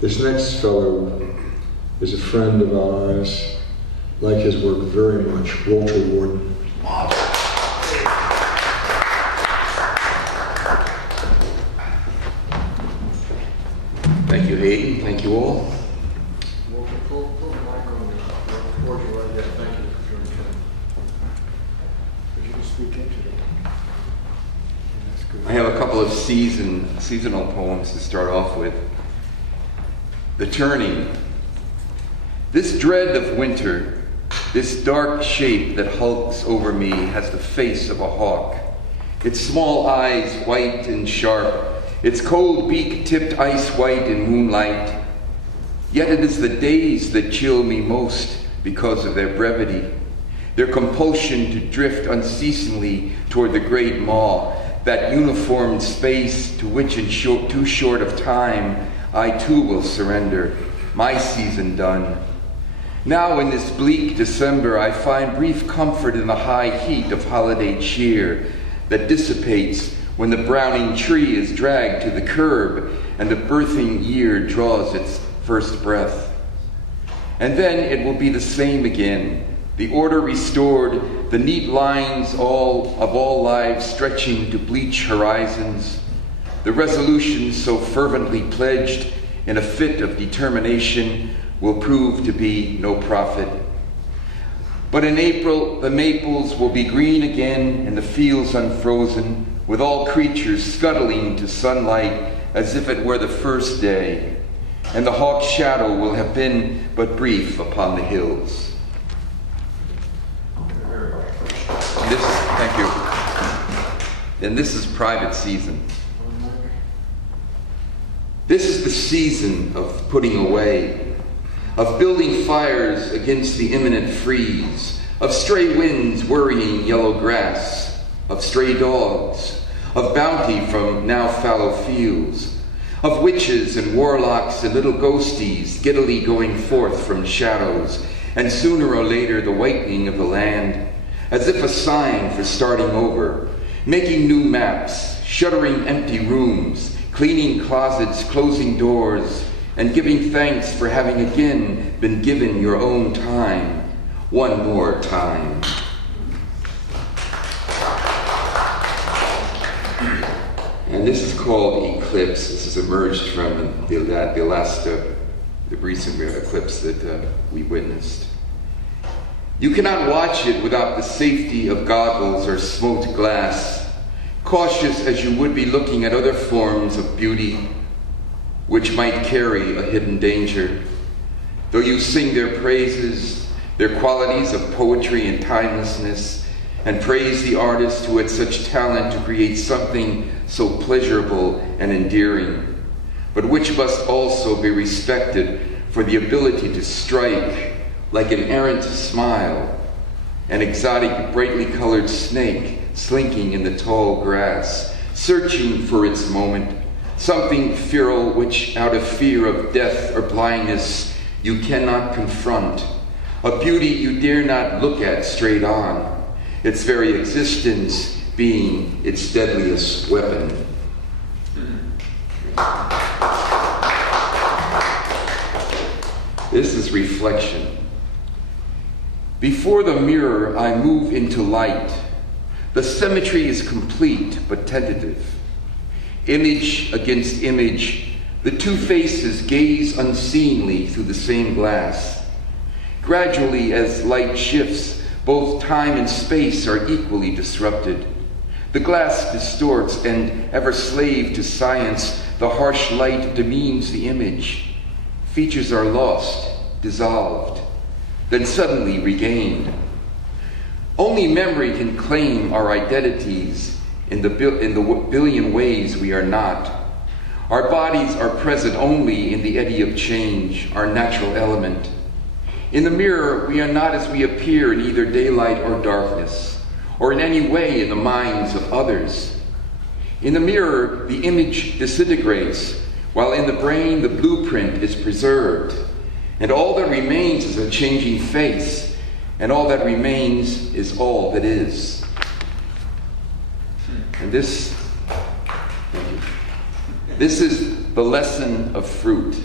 This next fellow is a friend of ours, like his work very much, Walter Worden. Thank you, Hayden. Thank you all. Walter, pull the mic on towards you right there. Thank you for your time. If you can speak into it. That's good. I have a couple of seasonal poems to start off with. The Turning. This dread of winter, this dark shape that hulks over me has the face of a hawk. Its small eyes white and sharp, its cold beak tipped ice white in moonlight. Yet it is the days that chill me most because of their brevity, their compulsion to drift unceasingly toward the great maw, that uniformed space to which in too short of time I too will surrender, my season done. Now in this bleak December I find brief comfort in the high heat of holiday cheer that dissipates when the browning tree is dragged to the curb and the birthing year draws its first breath. And then it will be the same again, the order restored, the neat lines of all lives stretching to bleach horizons, the resolutions so fervently pledged in a fit of determination will prove to be no profit. But in April, the maples will be green again and the fields unfrozen, with all creatures scuttling to sunlight as if it were the first day, and the hawk's shadow will have been but brief upon the hills. Thank you. And this is private season. This is the season of putting away, of building fires against the imminent freeze, of stray winds worrying yellow grass, of stray dogs, of bounty from now fallow fields, of witches and warlocks and little ghosties giddily going forth from shadows, and sooner or later the whitening of the land, as if a sign for starting over, making new maps, shuttering empty rooms, cleaning closets, closing doors, and giving thanks for having again been given your own time, one more time. And this is called Eclipse. This has emerged from the recent eclipse that we witnessed. You cannot watch it without the safety of goggles or smoked glass, cautious as you would be looking at other forms of beauty which might carry a hidden danger. Though you sing their praises, their qualities of poetry and timelessness, and praise the artist who had such talent to create something so pleasurable and endearing, but which must also be respected for the ability to strike like an errant smile, an exotic brightly colored snake slinking in the tall grass, searching for its moment, something feral which out of fear of death or blindness you cannot confront, a beauty you dare not look at straight on, its very existence being its deadliest weapon. This is reflection. Before the mirror, I move into light. The symmetry is complete but tentative. Image against image, the two faces gaze unseeingly through the same glass. Gradually, as light shifts, both time and space are equally disrupted. The glass distorts, and ever slave to science, the harsh light demeans the image. Features are lost, dissolved, then suddenly regained. Only memory can claim our identities in the billion ways we are not. Our bodies are present only in the eddy of change, our natural element. In the mirror, we are not as we appear in either daylight or darkness, or in any way in the minds of others. In the mirror, the image disintegrates, while in the brain, the blueprint is preserved. And all that remains is a changing face, and all that remains is all that is. And this is the lesson of fruit.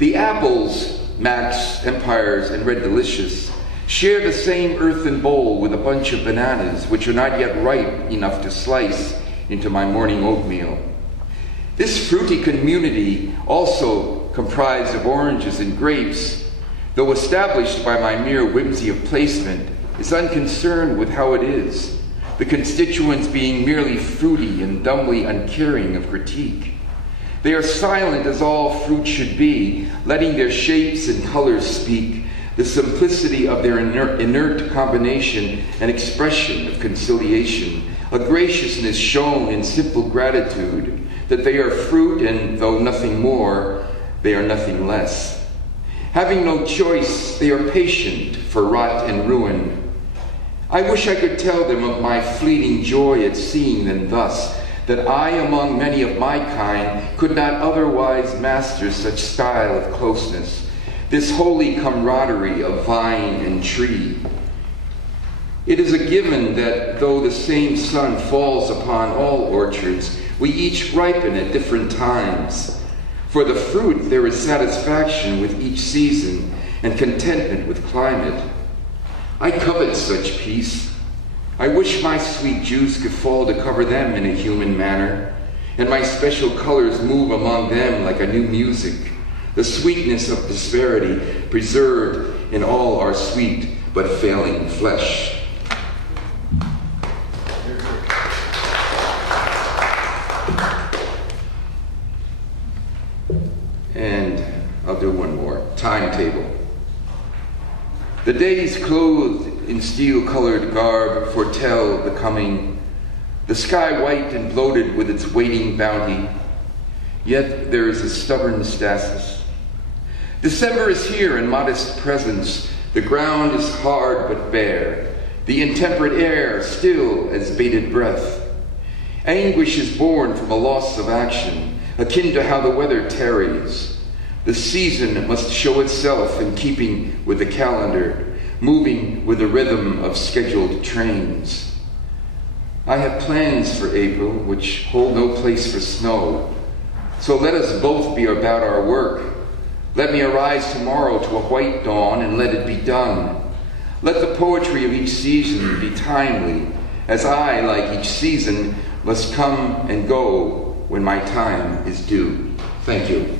The apples, Max, Empires, and Red Delicious, share the same earthen bowl with a bunch of bananas, which are not yet ripe enough to slice into my morning oatmeal. This fruity community, also comprised of oranges and grapes, though established by my mere whimsy of placement, is unconcerned with how it is, the constituents being merely fruity and dumbly uncaring of critique. They are silent as all fruit should be, letting their shapes and colors speak, the simplicity of their inert combination and expression of conciliation, a graciousness shown in simple gratitude that they are fruit and, though nothing more, they are nothing less. Having no choice, they are patient for rot and ruin. I wish I could tell them of my fleeting joy at seeing them thus, that I, among many of my kind, could not otherwise master such style of closeness, this holy camaraderie of vine and tree. It is a given that though the same sun falls upon all orchards, we each ripen at different times. For the fruit there is satisfaction with each season and contentment with climate. I covet such peace. I wish my sweet juice could fall to cover them in a human manner, and my special colors move among them like a new music, the sweetness of disparity preserved in all our sweet but failing flesh. And I'll do one more. Timetable. The days clothed in steel-colored garb foretell the coming, the sky white and bloated with its waiting bounty. Yet there is a stubborn stasis. December is here in modest presence. The ground is hard but bare, the intemperate air still as bated breath. Anguish is born from a loss of action, akin to how the weather tarries. The season must show itself in keeping with the calendar, moving with the rhythm of scheduled trains. I have plans for April which hold no place for snow, so let us both be about our work. Let me arise tomorrow to a white dawn and let it be done. Let the poetry of each season be timely, as I, like each season, must come and go when my time is due. Thank you.